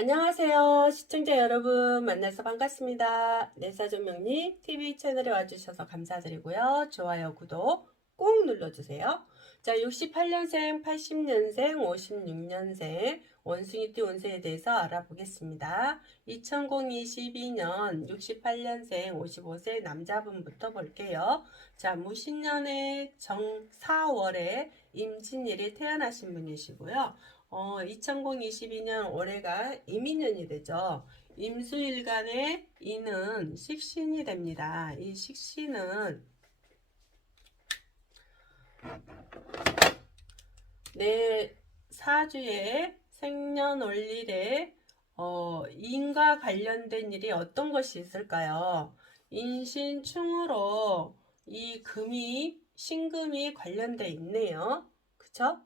안녕하세요. 시청자 여러분 만나서 반갑습니다. 내사전명리 TV 채널에 와주셔서 감사드리고요. 좋아요, 구독 꼭 눌러주세요. 자, 68년생, 80년생, 56년생 원숭이띠 운세에 대해서 알아보겠습니다. 2022년 68년생 55세 남자분부터 볼게요. 자, 무신년의 정 4월에 임진일에 태어나신 분이시고요. 어, 2022년 올해가 이민년이 되죠. 임수일간의 이는 식신이 됩니다. 이 식신은 내 사주의 생년월일에 어, 인과 관련된 일이 어떤 것이 있을까요? 인신충으로 이 금이 신금이 관련돼 있네요. 그쵸?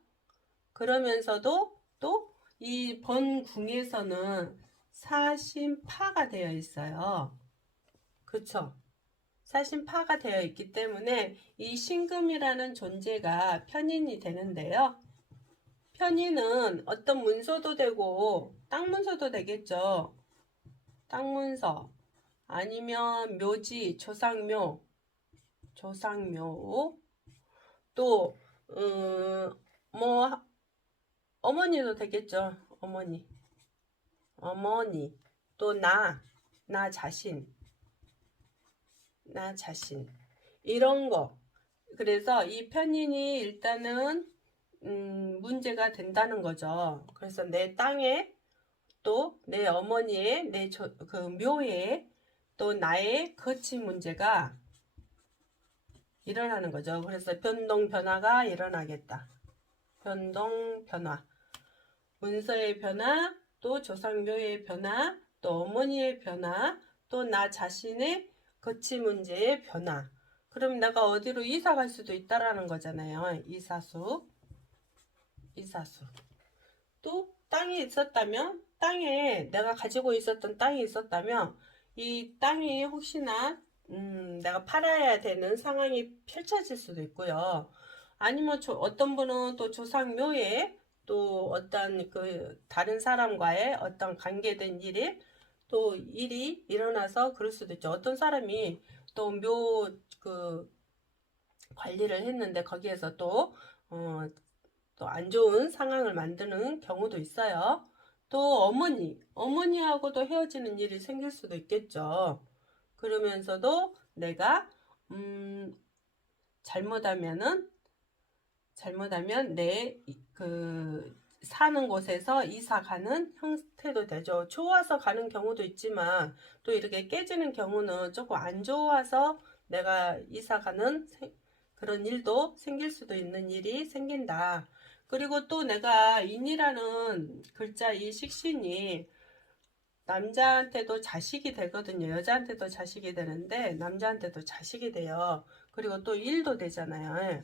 그러면서도 또 이 번궁에서는 사신파가 되어 있어요. 그쵸? 사신파가 되어 있기 때문에 이 신금이라는 존재가 편인이 되는데요. 편인은 어떤 문서도 되고 땅 문서도 되겠죠. 땅 문서 아니면 묘지 조상묘 조상묘 또 음, 뭐 어머니도 되겠죠. 어머니 어머니 또 나 나 자신 나 자신 이런 거 그래서 이 편인이 일단은 음, 문제가 된다는 거죠. 그래서 내 땅에 또 내 어머니의 내 그 묘에 또 나의 거치 문제가 일어나는 거죠. 그래서 변동 변화가 일어나겠다. 변동 변화 문서의 변화 또 조상묘의 변화 또 어머니의 변화 또 나 자신의 거치 문제의 변화. 그럼 내가 어디로 이사 갈 수도 있다라는 거잖아요. 이사수. 이사수. 또 땅이 있었다면 땅에 내가 가지고 있었던 땅이 있었다면 이 땅이 혹시나 음, 내가 팔아야 되는 상황이 펼쳐질 수도 있고요. 아니면 조, 어떤 분은 또 조상묘에 또 어떤 그 다른 사람과의 어떤 관계된 일이 또 일이 일어나서 그럴 수도 있죠. 어떤 사람이 또 묘 그 관리를 했는데 거기에서 또 어, 또 안 좋은 상황을 만드는 경우도 있어요. 또 어머니, 어머니하고도 헤어지는 일이 생길 수도 있겠죠. 그러면서도 내가 음, 잘못하면은 잘못하면 내 그 사는 곳에서 이사 가는 형태도 되죠. 좋아서 가는 경우도 있지만 또 이렇게 깨지는 경우는 조금 안 좋아서 내가 이사 가는 세- 그런 일도 생길 수도 있는 일이 생긴다. 그리고 또 내가 인이라는 글자 이 식신이 남자한테도 자식이 되거든요. 여자한테도 자식이 되는데 남자한테도 자식이 돼요. 그리고 또 일도 되잖아요.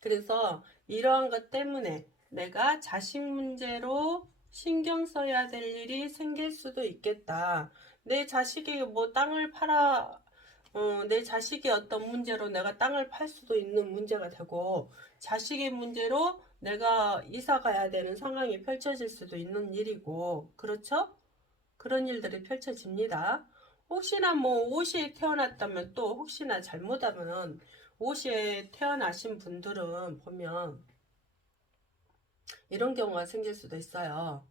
그래서 이러한 것 때문에 내가 자식 문제로 신경 써야 될 일이 생길 수도 있겠다. 내 자식이 뭐 땅을 팔아, 어, 내 자식이 어떤 문제로 내가 땅을 팔 수도 있는 문제가 되고, 자식의 문제로 내가 이사 가야 되는 상황이 펼쳐질 수도 있는 일이고, 그렇죠? 그런 일들이 펼쳐집니다. 혹시나 뭐 옷이 태어났다면 또 혹시나 잘못하면 옷에 태어나신 분들은 보면 이런 경우가 생길 수도 있어요.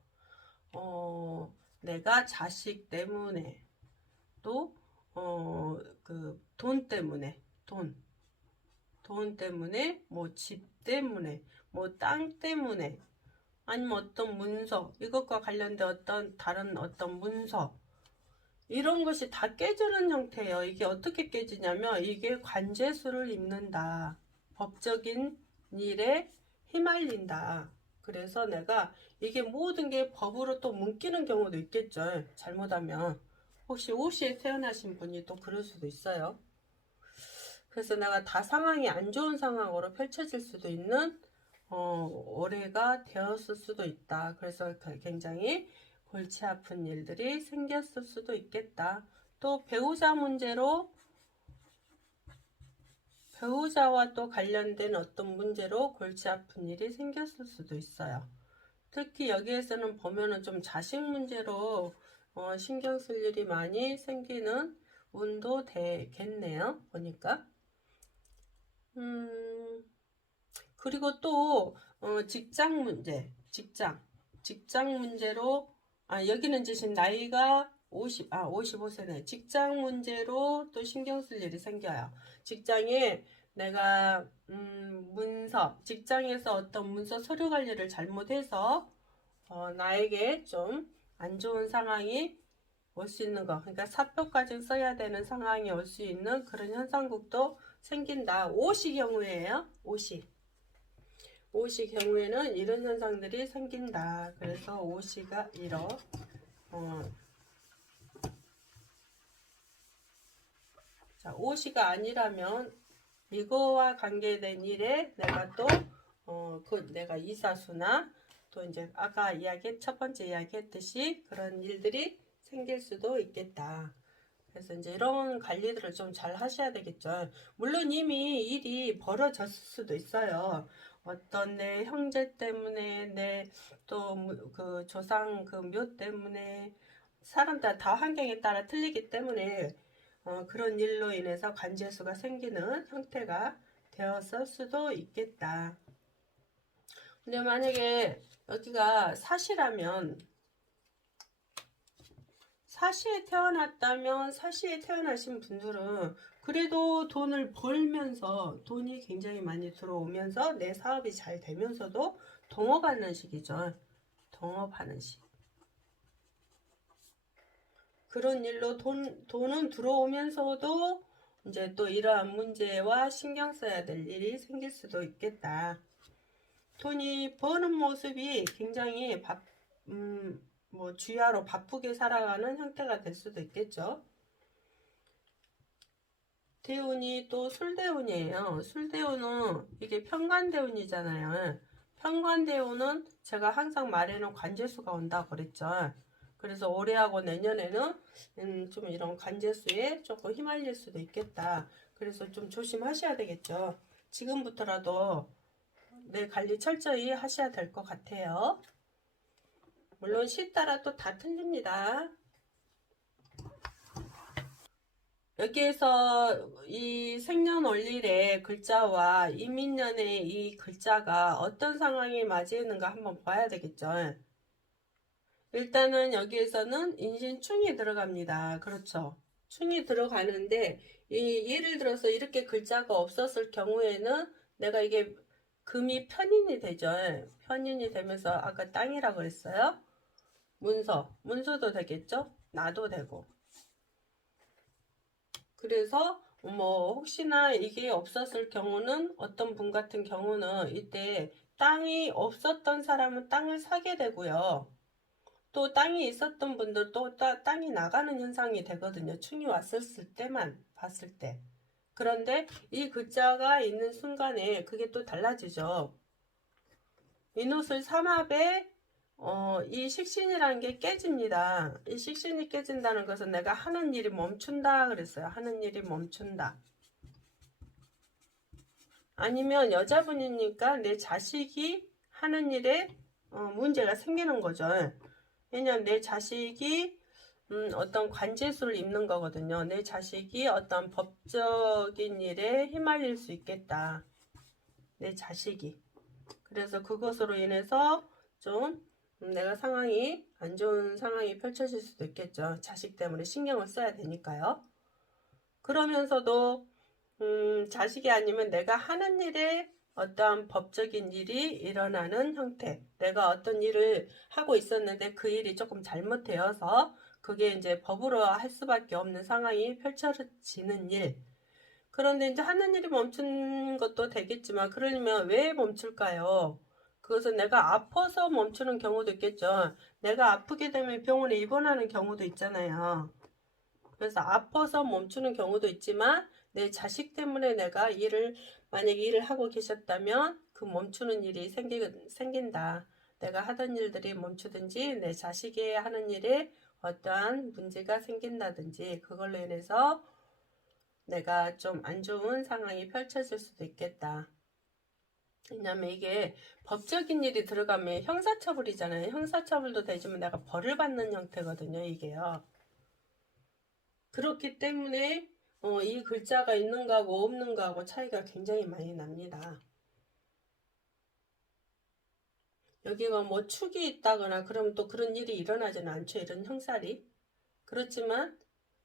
어, 내가 자식 때문에 또, 어, 그, 돈 때문에, 돈. 돈 때문에, 뭐, 집 때문에, 뭐, 땅 때문에, 아니면 어떤 문서, 이것과 관련된 어떤 다른 어떤 문서, 이런 것이 다 깨지는 형태예요. 이게 어떻게 깨지냐면, 이게 관제수를 입는다. 법적인 일에 휘말린다. 그래서 내가 이게 모든 게 법으로 또 묶이는 경우도 있겠죠. 잘못하면. 혹시 옷이 태어나신 분이 또 그럴 수도 있어요. 그래서 내가 다 상황이 안 좋은 상황으로 펼쳐질 수도 있는 어, 올해가 되었을 수도 있다. 그래서 그 굉장히 골치 아픈 일들이 생겼을 수도 있겠다. 또 배우자 문제로 배우자와 또 관련된 어떤 문제로 골치 아픈 일이 생겼을 수도 있어요. 특히 여기에서는 보면은 좀 자식 문제로 어, 신경 쓸 일이 많이 생기는 운도 되겠네요. 보니까. 음, 그리고 또 어, 직장 문제, 직장, 직장 문제로 아 여기는 지금 나이가 50, 아 55세네. 직장 문제로 또 신경 쓸 일이 생겨요. 직장에 내가 음, 문서, 직장에서 어떤 문서 서류 관리를 잘못해서 어, 나에게 좀 안 좋은 상황이 올 수 있는 거. 그러니까 사표까지 써야 되는 상황이 올 수 있는 그런 현상국도 생긴다. 50 경우에요. 50. 5시 경우에는 이런 현상들이 생긴다. 그래서 5시가 이러 어. 자, 5시가 아니라면 이거와 관계된 일에 내가 또 어, 그 내가 이사수나 또 이제 아까 이야기 첫 번째 이야기 했듯이 그런 일들이 생길 수도 있겠다. 그래서 이제 이런 관리들을 좀 잘 하셔야 되겠죠. 물론 이미 일이 벌어졌을 수도 있어요. 어떤 내 형제 때문에 내 또 그 조상 그 묘 때문에 사람들 다 환경에 따라 틀리기 때문에 어, 그런 일로 인해서 관제수가 생기는 형태가 되었을 수도 있겠다. 근데 만약에 여기가 사시라면 사시에 태어났다면 사시에 태어나신 분들은 그래도 돈을 벌면서 돈이 굉장히 많이 들어오면서 내 사업이 잘 되면서도 동업하는 시기죠. 동업하는 시. 그런 일로 돈, 돈은 들어오면서도 이제 또 이러한 문제와 신경 써야 될 일이 생길 수도 있겠다. 돈이 버는 모습이 굉장히 바, 음, 뭐 주야로 바쁘게 살아가는 형태가 될 수도 있겠죠. 대운이 또 술대운이에요. 술대운은 이게 편관대운이잖아요. 편관대운은 제가 항상 말에는 관제수가 온다 그랬죠. 그래서 올해하고 내년에는 음, 좀 이런 관제수에 조금 휘말릴 수도 있겠다. 그래서 좀 조심하셔야 되겠죠. 지금부터라도 내 관리 철저히 하셔야 될 것 같아요. 물론 시 따라 또 다 틀립니다. 여기에서 이 생년월일의 글자와 이민년의 이 글자가 어떤 상황에 맞이했는가 한번 봐야 되겠죠. 일단은 여기에서는 인신충이 들어갑니다. 그렇죠. 충이 들어가는데 이 예를 들어서 이렇게 글자가 없었을 경우에는 내가 이게 금이 편인이 되죠. 편인이 되면서 아까 땅이라고 그랬어요. 문서, 문서도 되겠죠? 나도 되고. 그래서 뭐 혹시나 이게 없었을 경우는 어떤 분 같은 경우는 이때 땅이 없었던 사람은 땅을 사게 되고요. 또 땅이 있었던 분들도 땅이 나가는 현상이 되거든요. 충이 왔을 때만 봤을 때. 그런데 이 글자가 있는 순간에 그게 또 달라지죠. 이노술 삼합에 어, 이 식신이라는 게 깨집니다. 이 식신이 깨진다는 것은 내가 하는 일이 멈춘다 그랬어요. 하는 일이 멈춘다. 아니면 여자분이니까 내 자식이 하는 일에 어, 문제가 생기는 거죠. 왜냐면 내 자식이 음, 어떤 관제수를 입는 거거든요. 내 자식이 어떤 법적인 일에 휘말릴 수 있겠다. 내 자식이. 그래서 그것으로 인해서 좀 음, 내가 상황이 안 좋은 상황이 펼쳐질 수도 있겠죠. 자식 때문에 신경을 써야 되니까요. 그러면서도 음, 자식이 아니면 내가 하는 일에 어떠한 법적인 일이 일어나는 형태. 내가 어떤 일을 하고 있었는데 그 일이 조금 잘못되어서 그게 이제 법으로 할 수밖에 없는 상황이 펼쳐지는 일. 그런데 이제 하는 일이 멈춘 것도 되겠지만 그러면 왜 멈출까요? 그것은 내가 아파서 멈추는 경우도 있겠죠. 내가 아프게 되면 병원에 입원하는 경우도 있잖아요. 그래서 아파서 멈추는 경우도 있지만 내 자식 때문에 내가 일을 만약에 일을 하고 계셨다면 그 멈추는 일이 생기, 생긴다. 내가 하던 일들이 멈추든지 내 자식이 하는 일에 어떠한 문제가 생긴다든지 그걸로 인해서 내가 좀 안 좋은 상황이 펼쳐질 수도 있겠다. 왜냐면 이게 법적인 일이 들어가면 형사처벌이잖아요. 형사처벌도 되지만 내가 벌을 받는 형태거든요. 이게요. 그렇기 때문에 어, 이 글자가 있는 거하고 없는 거하고 차이가 굉장히 많이 납니다. 여기가 뭐 축이 있다거나 그러면 또 그런 일이 일어나지는 않죠. 이런 형살이. 그렇지만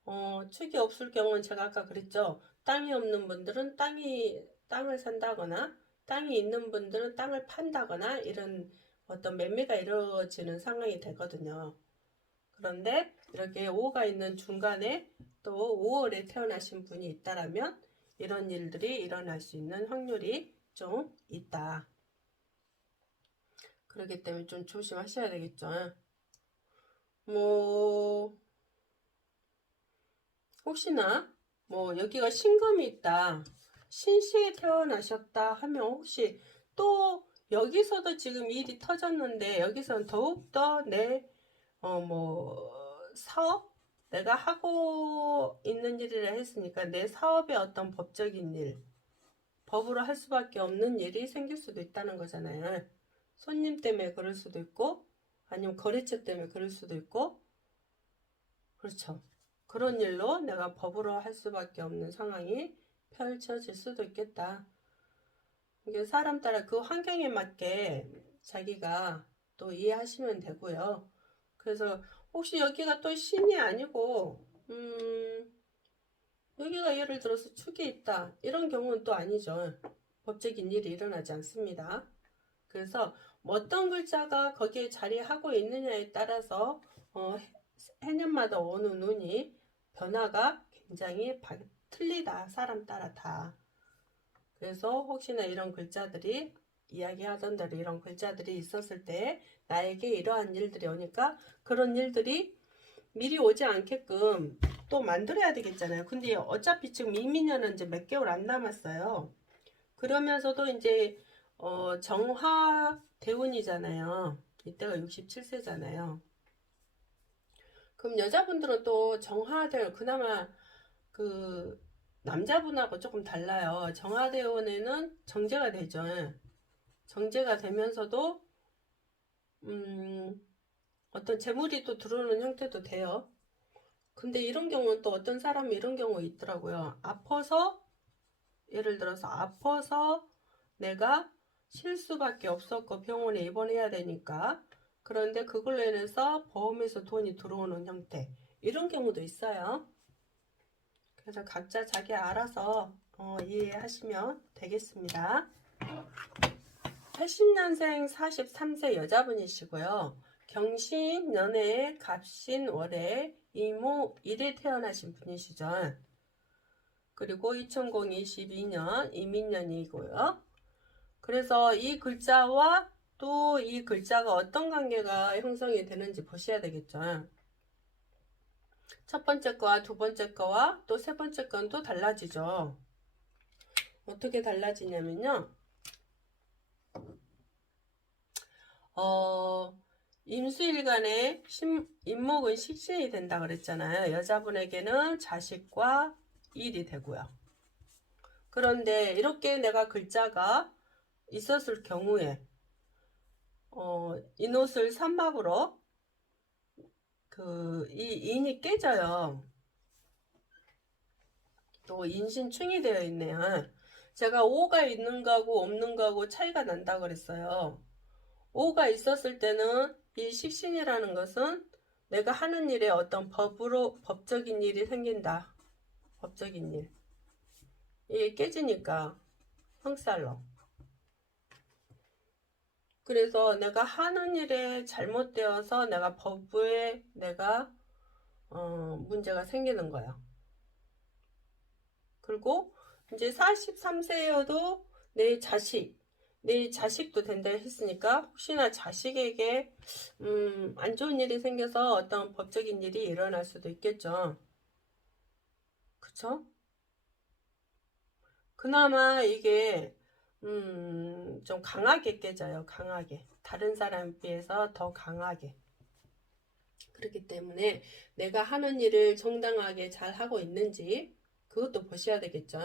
어, 축이 없을 경우는 제가 아까 그랬죠. 땅이 없는 분들은 땅이 땅을 산다거나 땅이 있는 분들은 땅을 판다거나 이런 어떤 매매가 이루어지는 상황이 되거든요. 그런데 이렇게 5가 있는 중간에 또 5월에 태어나신 분이 있다라면 이런 일들이 일어날 수 있는 확률이 좀 있다. 그렇기 때문에 좀 조심하셔야 되겠죠. 뭐 혹시나 뭐 여기가 신금이 있다. 신시에 태어나셨다 하면 혹시 또 여기서도 지금 일이 터졌는데 여기서는 더욱더 내 어 뭐 사업 내가 하고 있는 일이라 했으니까 내 사업의 어떤 법적인 일 법으로 할 수밖에 없는 일이 생길 수도 있다는 거잖아요. 손님 때문에 그럴 수도 있고 아니면 거래처 때문에 그럴 수도 있고 그렇죠. 그런 일로 내가 법으로 할 수밖에 없는 상황이 펼쳐질 수도 있겠다. 이게 사람 따라 그 환경에 맞게 자기가 또 이해하시면 되고요. 그래서 혹시 여기가 또 신이 아니고 음 여기가 예를 들어서 축이 있다 이런 경우는 또 아니죠. 법적인 일이 일어나지 않습니다. 그래서 뭐 어떤 글자가 거기에 자리하고 있느냐에 따라서 어, 해년마다 오는 운이 변화가 굉장히 바- 틀리다 사람 따라 다. 그래서 혹시나 이런 글자들이 이야기하던 대로 이런 글자들이 있었을 때 나에게 이러한 일들이 오니까 그런 일들이 미리 오지 않게끔 또 만들어야 되겠잖아요. 근데 어차피 지금 이민년은 이제 몇 개월 안 남았어요. 그러면서도 이제 어, 정화 대운이잖아요. 이때가 67세잖아요. 그럼 여자분들은 또 정화대 그나마 그 남자분하고 조금 달라요. 정화대원에는 정제가 되죠. 정제가 되면서도 음, 어떤 재물이 또 들어오는 형태도 돼요. 근데 이런 경우는 또 어떤 사람이 이런 경우 있더라고요. 아파서 예를 들어서 아파서 내가 쉴 수밖에 없었고 병원에 입원해야 되니까 그런데 그걸로 인해서 보험에서 돈이 들어오는 형태 이런 경우도 있어요. 그래서 각자 자기 알아서 어, 이해하시면 되겠습니다. 80년생 43세 여자분이시고요. 경신, 연애, 갑신, 월에, 이모, 일에 태어나신 분이시죠. 그리고 2022년 이민년이고요. 그래서 이 글자와 또 이 글자가 어떤 관계가 형성이 되는지 보셔야 되겠죠. 첫 번째 거와 두 번째 거와 또 세 번째 건 또 달라지죠. 어떻게 달라지냐면요. 어, 임수일간의 신- 임목은 식신이 된다 그랬잖아요. 여자분에게는 자식과 일이 되고요. 그런데 이렇게 내가 글자가 있었을 경우에 어, 인옷을 삼합으로 그 이 인이 깨져요. 또 인신충이 되어 있네요. 제가 오가 있는 거하고 없는 거하고 차이가 난다 그랬어요. 오가 있었을 때는 이 식신이라는 것은 내가 하는 일에 어떤 법으로 법적인 일이 생긴다. 법적인 일. 이게 깨지니까 형살로. 그래서 내가 하는 일에 잘못되어서 내가 법에 내가 어, 문제가 생기는 거예요. 그리고 이제 43세여도 내 자식, 내 자식도 된다 했으니까 혹시나 자식에게 음, 안 좋은 일이 생겨서 어떤 법적인 일이 일어날 수도 있겠죠. 그쵸? 그나마 이게 음, 좀 강하게 깨져요. 강하게. 다른 사람에 비해서 더 강하게. 그렇기 때문에 내가 하는 일을 정당하게 잘 하고 있는지 그것도 보셔야 되겠죠.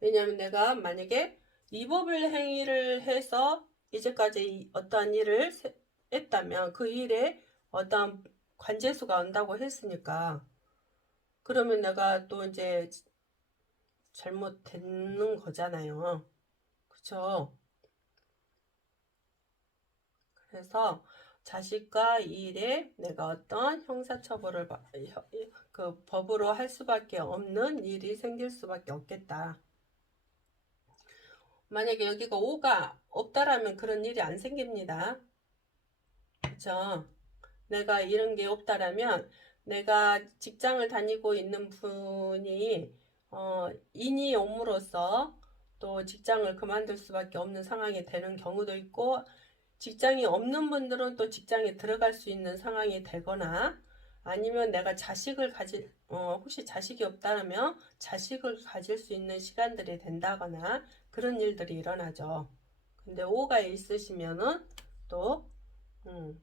왜냐하면 내가 만약에 위법을 행위를 해서 이제까지 이- 어떠한 일을 세- 했다면 그 일에 어떠한 관제수가 온다고 했으니까 그러면 내가 또 이제 잘못되는 거잖아요. 그쵸? 그래서 자식과 이 일에 내가 어떤 형사처벌을 그 법으로 할 수밖에 없는 일이 생길 수밖에 없겠다. 만약에 여기가 5가 없다라면 그런 일이 안 생깁니다. 그쵸? 내가 이런 게 없다라면 내가 직장을 다니고 있는 분이 어, 인이 옴으로써 또 직장을 그만둘 수밖에 없는 상황이 되는 경우도 있고 직장이 없는 분들은 또 직장에 들어갈 수 있는 상황이 되거나 아니면 내가 자식을 가질 어, 혹시 자식이 없다면 자식을 가질 수 있는 시간들이 된다거나 그런 일들이 일어나죠. 근데 5가 있으시면은 또 음,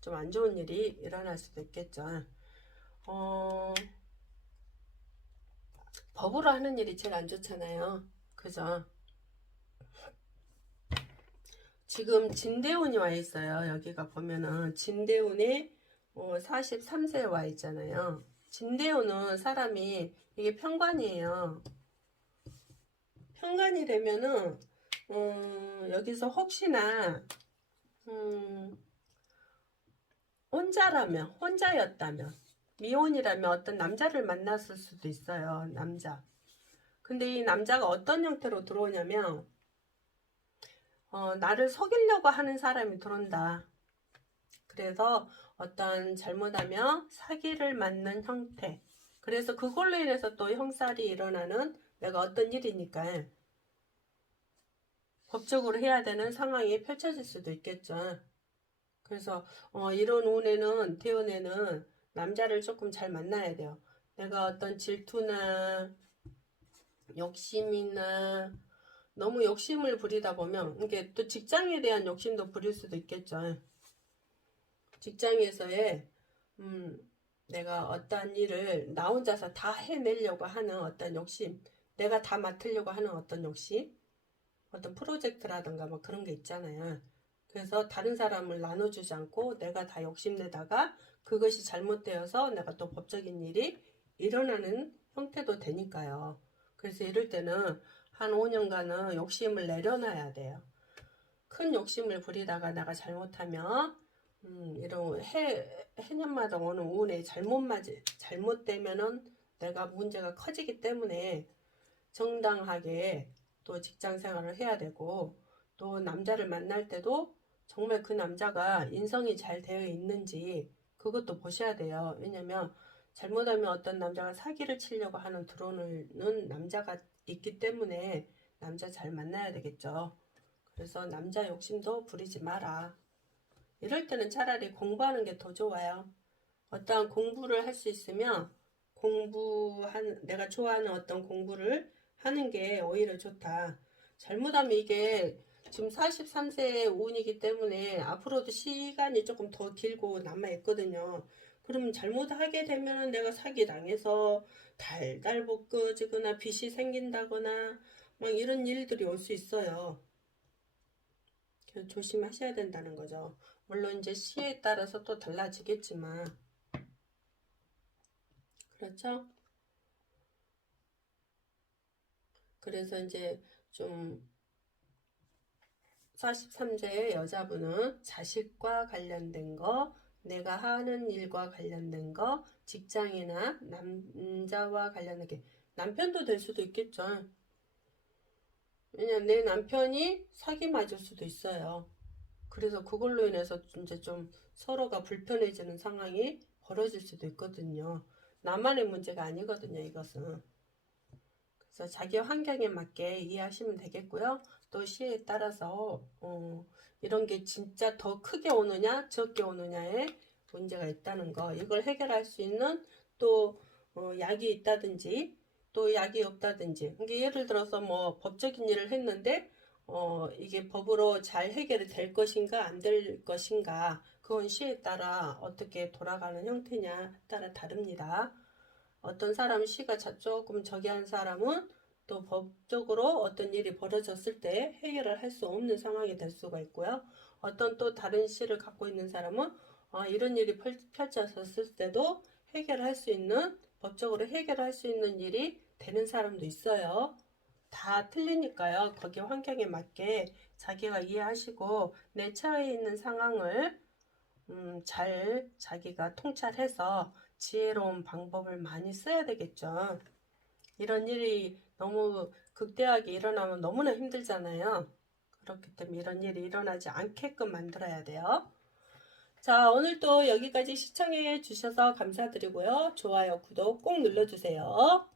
좀 안 좋은 일이 일어날 수도 있겠죠. 어, 법으로 하는 일이 제일 안 좋잖아요. 그죠? 지금 진대운이 와 있어요. 여기가 보면은 진대운이 어, 43세에 와 있잖아요. 진대운은 사람이 이게 편관이에요. 편관이 되면은 음, 여기서 혹시나 음, 혼자라면 혼자였다면 미혼이라면 어떤 남자를 만났을 수도 있어요. 남자. 근데 이 남자가 어떤 형태로 들어오냐면 어, 나를 속이려고 하는 사람이 들어온다. 그래서 어떤 잘못하면 사기를 맞는 형태. 그래서 그걸로 인해서 또 형살이 일어나는 내가 어떤 일이니까 법적으로 해야 되는 상황이 펼쳐질 수도 있겠죠. 그래서 어, 이런 운에는 태운에는 남자를 조금 잘 만나야 돼요. 내가 어떤 질투나 욕심이나 너무 욕심을 부리다 보면 이게 또 직장에 대한 욕심도 부릴 수도 있겠죠. 직장에서의 음, 내가 어떤 일을 나 혼자서 다 해내려고 하는 어떤 욕심, 내가 다 맡으려고 하는 어떤 욕심, 어떤 프로젝트라든가 뭐 그런 게 있잖아요. 그래서 다른 사람을 나눠주지 않고 내가 다 욕심내다가 그것이 잘못되어서 내가 또 법적인 일이 일어나는 형태도 되니까요. 그래서 이럴 때는 한 5년간은 욕심을 내려놔야 돼요. 큰 욕심을 부리다가 내가 잘못하면 음, 이런 해, 해년마다 오는 운에 잘못 맞이, 잘못되면은 내가 문제가 커지기 때문에 정당하게 또 직장 생활을 해야 되고 또 남자를 만날 때도 정말 그 남자가 인성이 잘 되어 있는지 그것도 보셔야 돼요. 왜냐면 잘못하면 어떤 남자가 사기를 치려고 하는 들어오는 남자가 있기 때문에 남자 잘 만나야 되겠죠. 그래서 남자 욕심도 부리지 마라. 이럴 때는 차라리 공부하는 게 더 좋아요. 어떠한 공부를 할 수 있으면 공부한 내가 좋아하는 어떤 공부를 하는 게 오히려 좋다. 잘못하면 이게 지금 43세의 운이기 때문에 앞으로도 시간이 조금 더 길고 남아 있거든요. 그러면 잘못하게 되면은 내가 사기 당해서 달달 볶아지거나 빚이 생긴다거나 막 이런 일들이 올 수 있어요. 조심하셔야 된다는 거죠. 물론 이제 시에 따라서 또 달라지겠지만 그렇죠? 그래서 이제 좀 43세의 여자분은 자식과 관련된 거, 내가 하는 일과 관련된 거, 직장이나 남자와 관련된 게 남편도 될 수도 있겠죠. 왜냐면 내 남편이 사기 맞을 수도 있어요. 그래서 그걸로 인해서 이제 좀 서로가 불편해지는 상황이 벌어질 수도 있거든요. 나만의 문제가 아니거든요, 이것은. 그래서 자기 환경에 맞게 이해하시면 되겠고요. 또 시에 따라서 어, 이런 게 진짜 더 크게 오느냐 적게 오느냐에 문제가 있다는 거. 이걸 해결할 수 있는 또 어, 약이 있다든지 또 약이 없다든지. 이게 예를 들어서 뭐 법적인 일을 했는데 어, 이게 법으로 잘 해결이 될 것인가 안 될 것인가. 그건 시에 따라 어떻게 돌아가는 형태냐 따라 다릅니다. 어떤 사람 시가 자- 조금 저기 한 사람은 또 법적으로 어떤 일이 벌어졌을 때 해결을 할 수 없는 상황이 될 수가 있고요. 어떤 또 다른 시를 갖고 있는 사람은 아, 이런 일이 펼- 펼쳐졌을 때도 해결할 수 있는 법적으로 해결할 수 있는 일이 되는 사람도 있어요. 다 틀리니까요. 거기 환경에 맞게 자기가 이해하시고 내 처해 있는 상황을 음, 잘 자기가 통찰해서 지혜로운 방법을 많이 써야 되겠죠. 이런 일이 너무 극대하게 일어나면 너무나 힘들잖아요. 그렇기 때문에 이런 일이 일어나지 않게끔 만들어야 돼요. 자, 오늘도 여기까지 시청해 주셔서 감사드리고요. 좋아요, 구독 꼭 눌러주세요.